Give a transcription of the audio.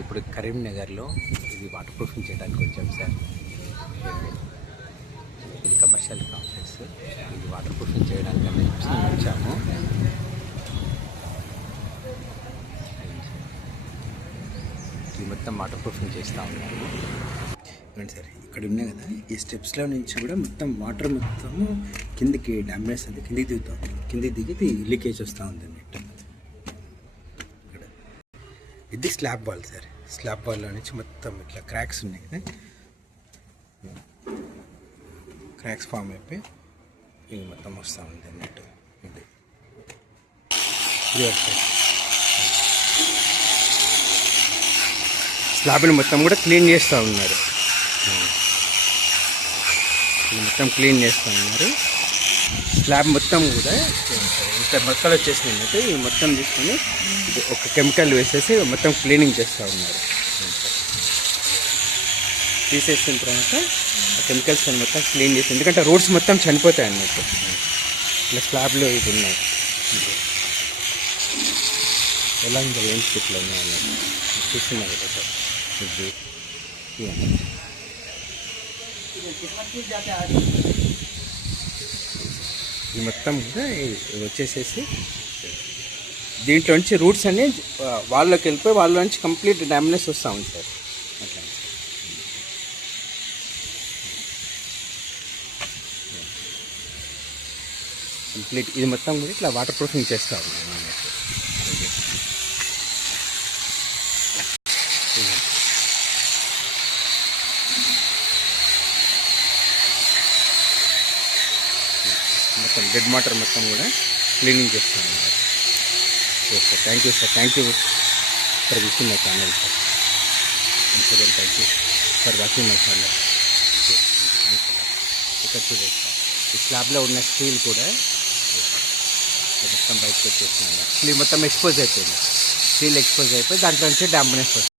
ఇప్పుడు కరీంనగర్లో ఇది వాటర్ ప్రూఫింగ్ చేయడానికి వచ్చాం సార్. ఇది కమర్షియల్ కాంప్లెక్స్. ఇది వాటర్ ప్రూఫింగ్ చేయడానికి వచ్చాము. ఇది మొత్తం వాటర్ ప్రూఫింగ్ చేస్తూ ఉన్నారు. చూడండి సార్, ఇక్కడ ఉన్నాయి కదా, ఈ స్టెప్స్లో నుంచి కూడా మొత్తం వాటర్ మొత్తము కిందికి డ్యామేజ్ అది కిందికి దిగుతాం. కిందికి దిగి లీకేజ్ వస్తూ ఉంది అన్నట్టు. ఇక్కడ ఇది స్లాబ్ వాల్ సార్. స్లాబ్ వాల్లో నుంచి మొత్తం ఇట్లా క్రాక్స్ ఉన్నాయి కదా, క్రాక్స్ ఫామ్ అయిపోయి ఇది మొత్తం వస్తూ ఉంది అన్నట్టు. ఇది స్లాబ్ని మొత్తం కూడా క్లీన్ చేస్తూ ఉన్నారు. మొత్తం క్లీన్ చేస్తూ ఉన్నారు. స్లాబ్ మొత్తం కూడా ఇంత మొక్కలు వచ్చేసినాయి అన్నట్టు. ఇవి మొత్తం తీసుకొని ఒక కెమికల్ వేసేసి మొత్తం క్లీనింగ్ చేస్తూ ఉన్నారు. తీసేసిన తర్వాత ఆ కెమికల్స్ మొత్తం క్లీన్ చేసి, ఎందుకంటే రోడ్స్ మొత్తం చనిపోతాయి అన్నట్టు. ఇలా స్లాబ్లో ఇవి ఉన్నాయి, ఎలా ఇంకా లేని స్టిప్లో ఉన్నాయి అన్నట్టు చూస్తున్నారు కదా సార్. ఇది మొత్తం కూడా వచ్చేసేసి దీంట్లో నుంచి రూట్స్ అన్నీ వాళ్ళకి వెళ్ళిపోయి వాళ్ళ నుంచి కంప్లీట్ డ్యామేజ్ వస్తూ ఉంది సార్. అట్లా కంప్లీట్ ఇది మొత్తం కూడా ఇట్లా వాటర్ ప్రూఫింగ్ చేస్తూ ఉన్నాం అన్నట్టు. మొత్తం డెడ్ వాటర్ మొత్తం కూడా క్లీనింగ్ చేస్తూ ఉన్నారు. Okay sir, thank you sir. Thank you for visiting my channel sir. Thank you for watching my channel. ఇక్కడ చూడండి సార్, ఈ స్లాబ్లో ఉన్న స్టీల్ కూడా మొత్తం బయటకు వచ్చేస్తున్నాయి. స్టీల్ మొత్తం ఎక్స్పోజ్ అయిపోయింది. స్టీల్ ఎక్స్పోజ్ అయిపోయి దాంట్లో నుంచి డాంబనెస్ వస్తుంది.